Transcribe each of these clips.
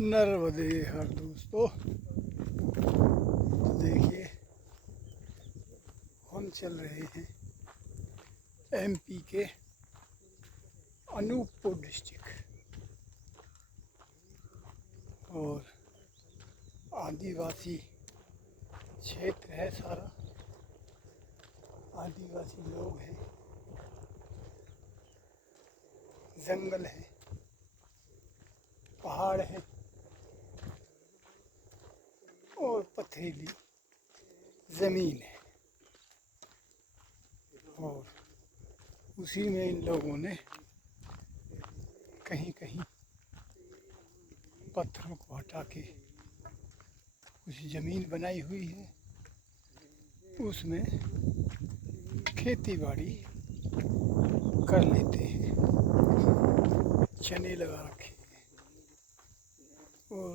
नर्मदे हर दोस्तों। तो देखिए हम चल रहे हैं एमपी के अनूपपुर डिस्ट्रिक्ट और आदिवासी क्षेत्र है सारा। आदिवासी लोग हैं, जंगल है, पहाड़ है और पथरीली ज़मीन है और उसी में इन लोगों ने कहीं कहीं पत्थरों को हटा के कुछ ज़मीन बनाई हुई है। उसमें खेती बाड़ी कर लेते हैं, चने लगा रखे और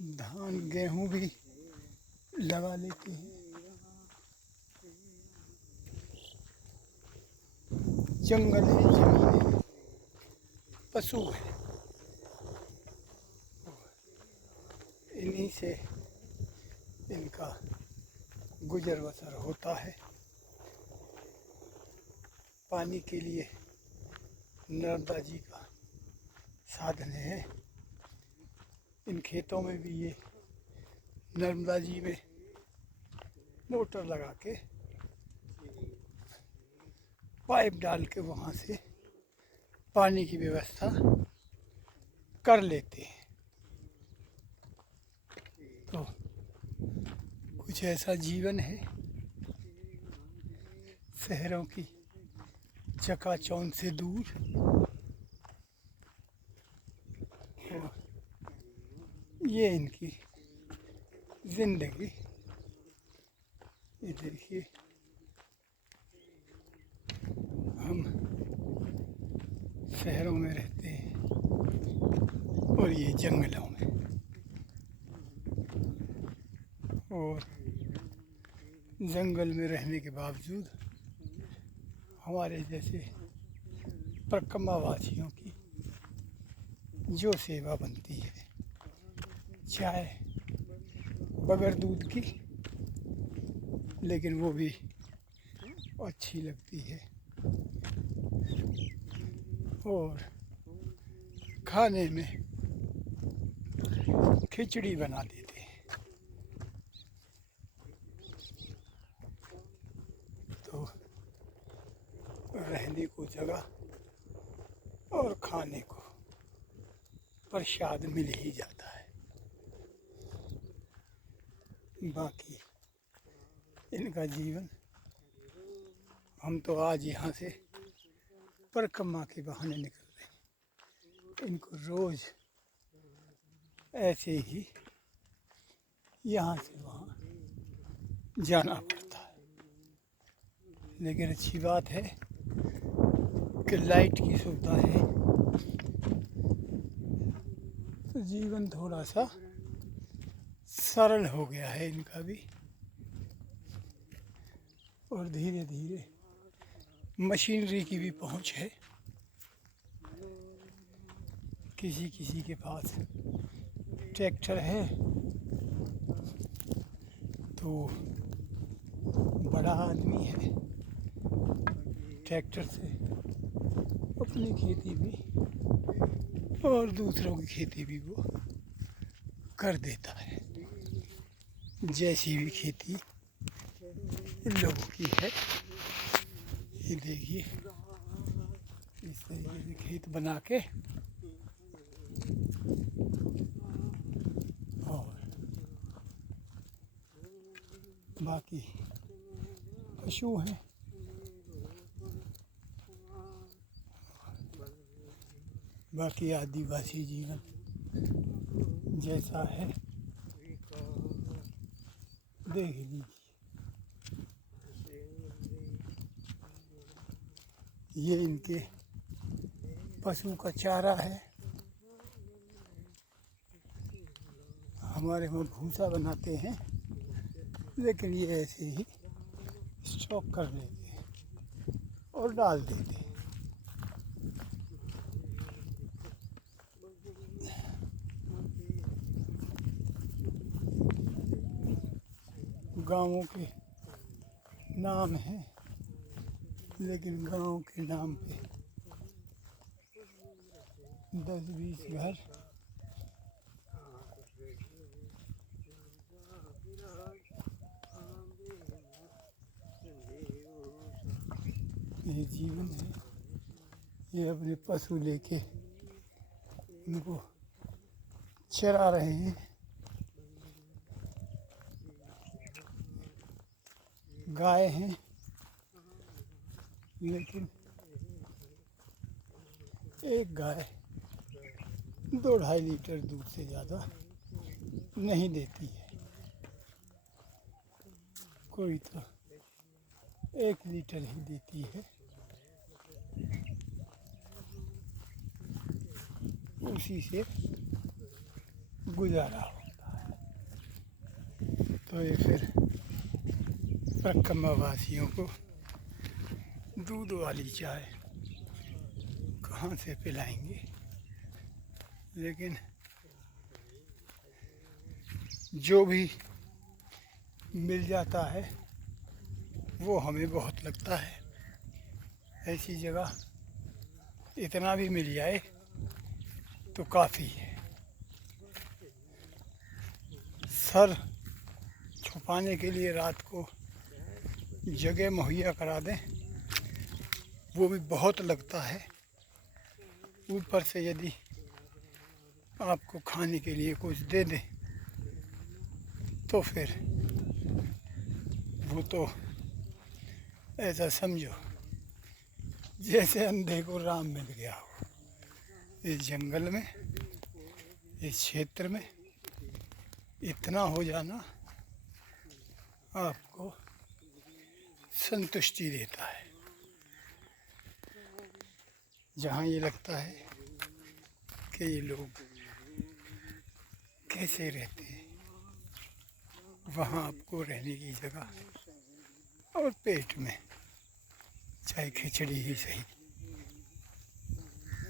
धान गेहूं भी लगा लेते हैं। जंगल है, जमीन है, पशु है, इन्हीं से इनका गुजर बसर होता है। पानी के लिए नर्मदा जी का साधन है। इन खेतों में भी ये नर्मदा जी में मोटर लगा के पाइप डाल के वहाँ से पानी की व्यवस्था कर लेते हैं। तो कुछ ऐसा जीवन है शहरों की चकाचौंध से दूर। और ये इनकी जिंदगी। ये देखिए हम शहरों में रहते हैं और ये जंगलों में। और जंगल में रहने के बावजूद हमारे जैसे परिक्रमा वासियों की जो सेवा बनती है, चाय बगैर दूध की, लेकिन वो भी अच्छी लगती है। और खाने में खिचड़ी बना देते हैं। तो रहने को जगह और खाने को प्रसाद मिल ही जाता है। बाकी इनका जीवन, हम तो आज यहाँ से परिक्रमा के बहाने निकल रहे हैं। इनको रोज ऐसे ही यहाँ से वहाँ जाना पड़ता है। लेकिन अच्छी बात है कि लाइट की सुविधा है, तो जीवन थोड़ा सा सरल हो गया है इनका भी। और धीरे धीरे मशीनरी की भी पहुंच है। किसी किसी के पास ट्रैक्टर है तो बड़ा आदमी है, ट्रैक्टर से अपनी खेती भी और दूसरों की खेती भी वो कर देता है। जैसी भी खेती इन लोगों की है। ये देखिए इस तरीके से खेत बना के और बाकी पशु हैं। बाकी आदिवासी जीवन जैसा है देख लीजिए। ये इनके पशु का चारा है। हमारे वहाँ भूसा बनाते हैं, लेकिन ये ऐसे ही स्टॉक कर लेते हैं और डाल देते हैं। गांवों के नाम हैं, लेकिन गांव के नाम पे 10-20 घर ये जीवन है। ये अपने पशु लेके उनको चरा रहे हैं। गाय हैं, लेकिन एक गाय 2-2.5 लीटर दूध से ज़्यादा नहीं देती है। कोई तो 1 लीटर ही देती है। उसी से गुजारा होता है। तो ये फिर प्रकम्मा वासियों को दूध वाली चाय कहाँ से पिलाएंगे। लेकिन जो भी मिल जाता है वो हमें बहुत लगता है। ऐसी जगह इतना भी मिल जाए तो काफ़ी है। सर छुपाने के लिए रात को जगह मुहैया करा दें, वो भी बहुत लगता है। ऊपर से यदि आपको खाने के लिए कुछ दे दें तो फिर वो तो ऐसा समझो जैसे अंधे को राम मिल गया हो। इस जंगल में, इस क्षेत्र में इतना हो जाना आपको संतुष्टि देता है। जहाँ ये लगता है कि ये लोग कैसे रहते हैं, वहाँ आपको रहने की जगह और पेट में चाहे खिचड़ी ही सही,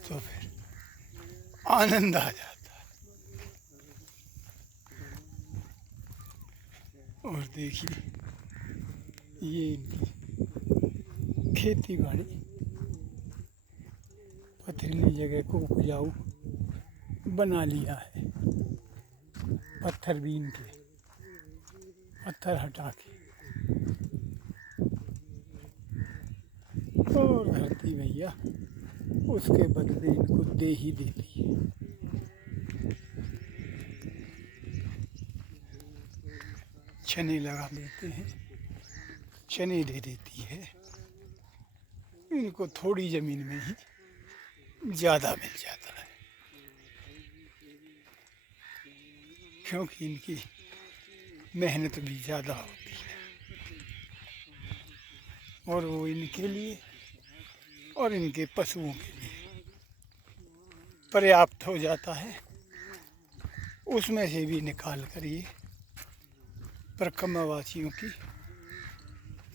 तो फिर आनंद आ जाता है। और देखिए ये इनकी खेती बाड़ी पथरीली जगह को उपजाऊ बना लिया है। पत्थर बीन के, पत्थर हटा के, और धरती मैया उसके बदले इनको दे ही देती है। चने लगा देते हैं, चने दे देती है। इनको थोड़ी ज़मीन में ही ज़्यादा मिल जाता है, क्योंकि इनकी मेहनत भी ज़्यादा होती है। और वो इनके लिए और इनके पशुओं के लिए पर्याप्त हो जाता है। उसमें से भी निकाल कर ये प्रकम्मा वासियों की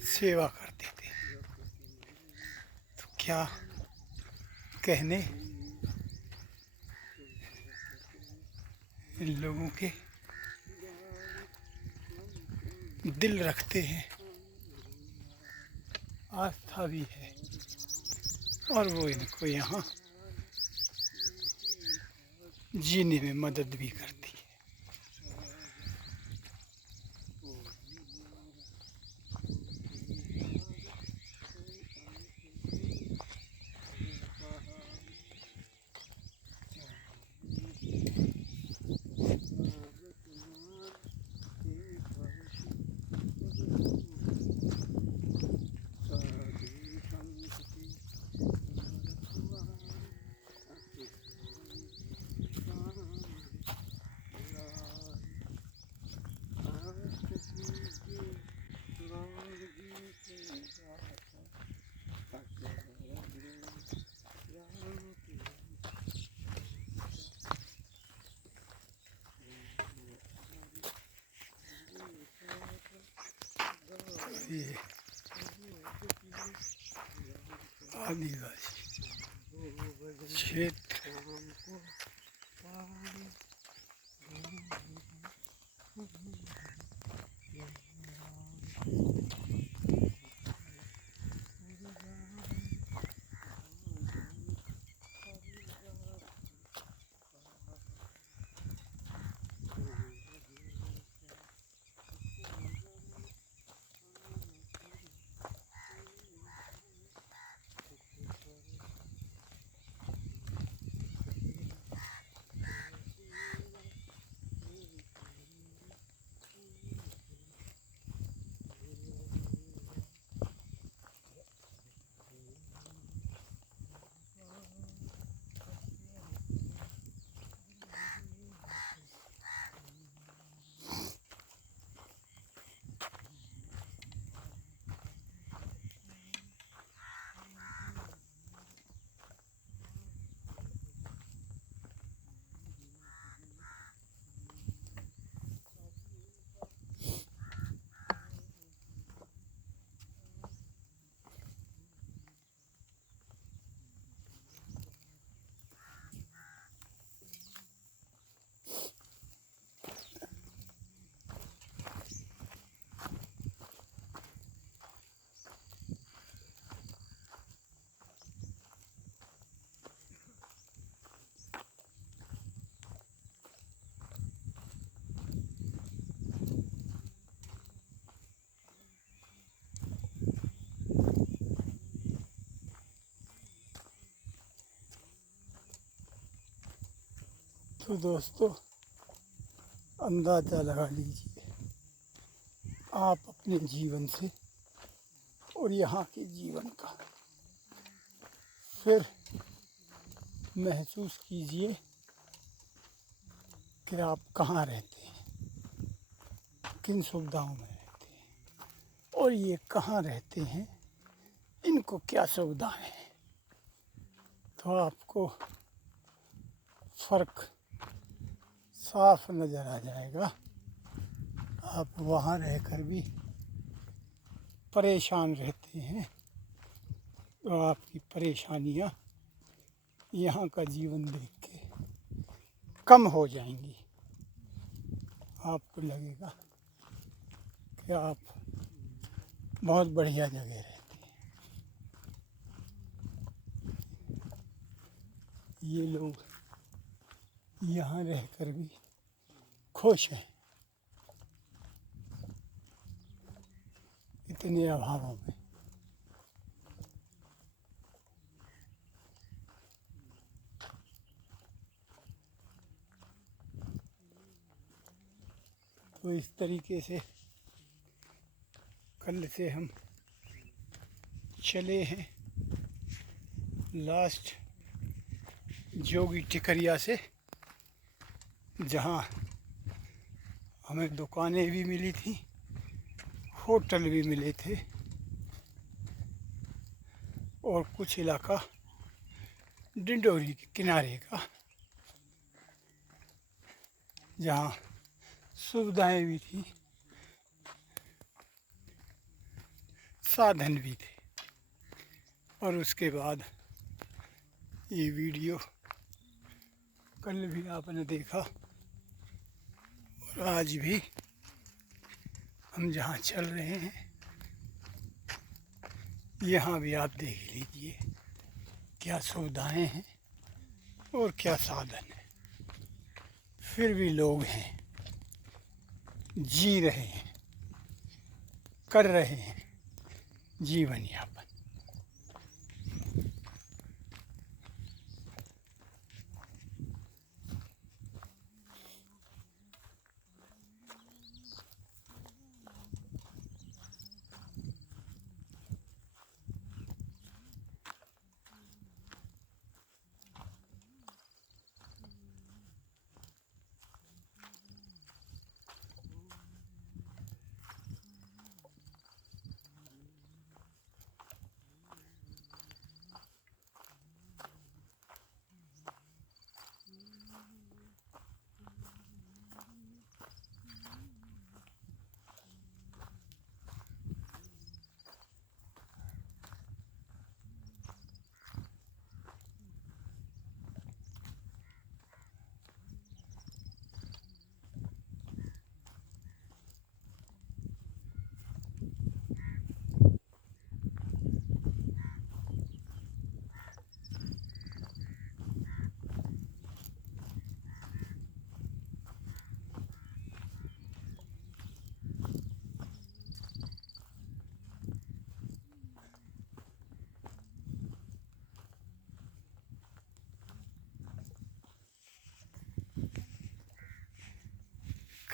सेवा कर देते हैं। तो क्या कहने इन लोगों के दिल रखते हैं, आस्था भी है, और वो इनको यहाँ जीने में मदद भी करती है। ये आदिवासी क्षेत्र तो दोस्तों अंदाज़ा लगा लीजिए आप अपने जीवन से और यहाँ के जीवन का, फिर महसूस कीजिए कि आप कहाँ रहते हैं, किन सुविधाओं में रहते हैं और ये कहाँ रहते हैं, इनको क्या सुविधाएं हैं। तो आपको फ़र्क साफ नज़र आ जाएगा। आप वहाँ रहकर भी परेशान रहते हैं तो आपकी परेशानियाँ यहाँ का जीवन देख के कम हो जाएंगी। आपको लगेगा कि आप बहुत बढ़िया जगह रहते हैं। ये लोग यहाँ रहकर भी खुश हैं इतने अभावों में। तो इस तरीके से कल से हम चले हैं लास्ट जोगी टिकरिया से, जहाँ हमें दुकानें भी मिली थी, होटल भी मिले थे और कुछ इलाका डिंडोरी के किनारे का, जहाँ सुविधाएं भी थी, साधन भी थे। और उसके बाद ये वीडियो कल भी आपने देखा और आज भी हम जहाँ चल रहे हैं यहाँ भी आप देख लीजिए क्या सुविधाएं हैं और क्या साधन है। फिर भी लोग हैं, जी रहे हैं, कर रहे हैं जीवन यापन।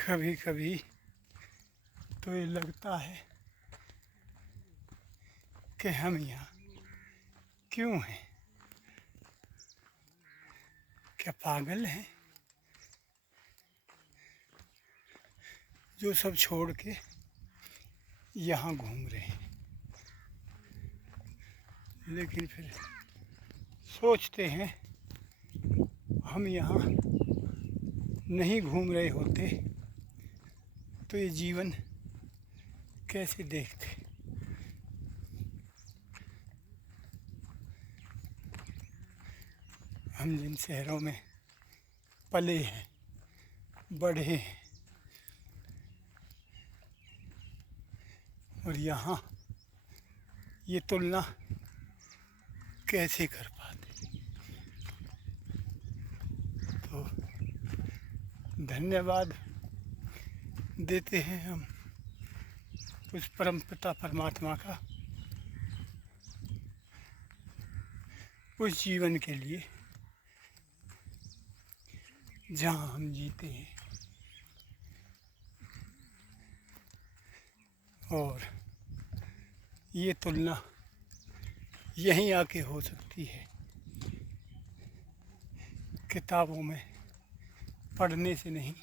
कभी कभी तो ये लगता है कि हम यहाँ क्यों हैं, क्या पागल हैं जो सब छोड़ के यहाँ घूम रहे हैं। लेकिन फिर सोचते हैं हम यहाँ नहीं घूम रहे होते तो ये जीवन कैसे देखते। हम जिन शहरों में पले हैं, बढ़े हैं, और यहाँ ये तुलना कैसे कर पाते। तो धन्यवाद देते हैं हम उस परम पिता परमात्मा का उस जीवन के लिए जहाँ हम जीते हैं। और ये तुलना यहीं आके हो सकती है, किताबों में पढ़ने से नहीं,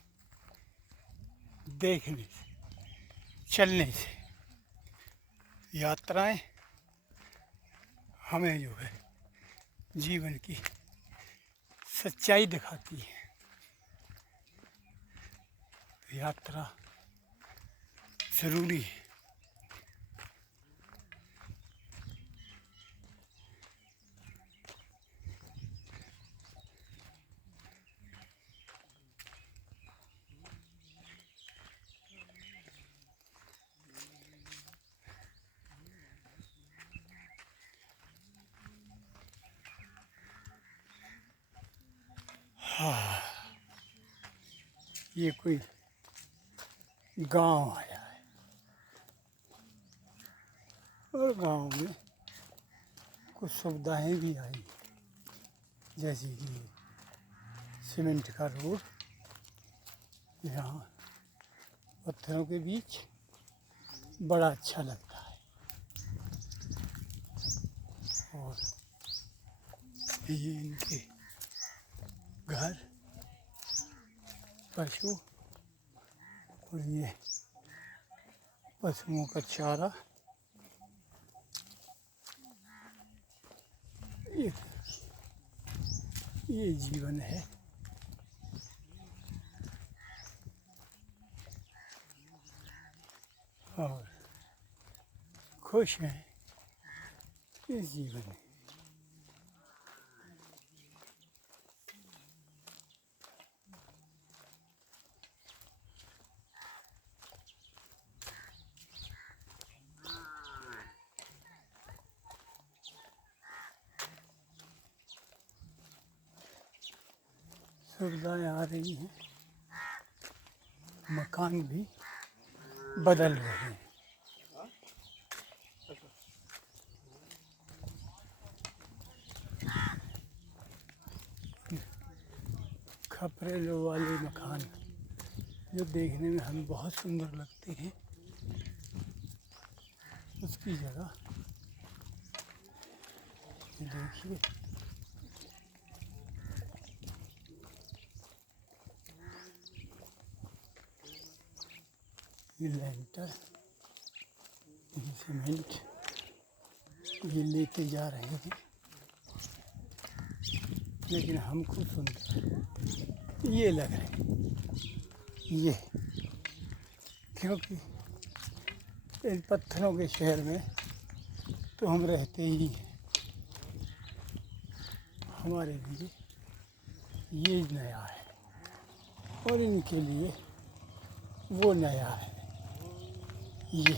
देखने से, चलने से। यात्राएं हमें जो है जीवन की सच्चाई दिखाती है। यात्रा ज़रूरी है। हाँ, ये कोई गांव आया है और गांव में कुछ सुविधाएं भी आई, जैसे कि सीमेंट का रोड, यहाँ पत्थरों के बीच बड़ा अच्छा लगता है। और ये इनके घर, पशु, और ये पशुओं का चारा, ये जीवन है। और खुश हैं इस जीवन में। सुविधाएं आ रही हैं, मकान भी बदल रहे हैं। खपरेलों वाले मकान जो देखने में हमें बहुत सुंदर लगते हैं, उसकी जगह ये देखिए ये लेंटर, ये सीमेंट, ये लेते जा रहे हैं। लेकिन हमको सुंदर ये लग रहे हैं, ये, क्योंकि इन पत्थरों के शहर में तो हम रहते ही हैं। हमारे लिए ये नया है और इनके लिए वो नया है। ये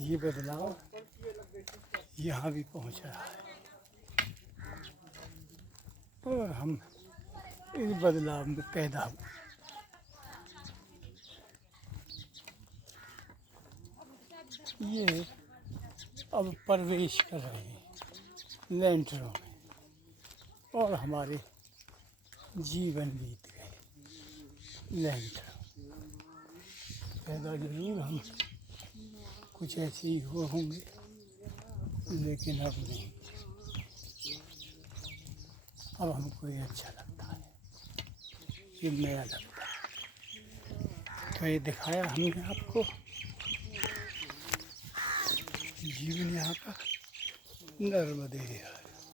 ये बदलाव यहाँ भी पहुँच रहा है और हम इस बदलाव में पैदा हुए। ये अब प्रवेश कर रहे हैं लैंटरों में और हमारे जीवन बीत गए लैंटर। पैदा जरूर हम कुछ ऐसे ही हुए होंगे, लेकिन अब नहीं। अब हमको ये अच्छा लगता है, ये नया लगता है। तो ये दिखाया हमने आपको जीवन यहाँ का नर्मदे है।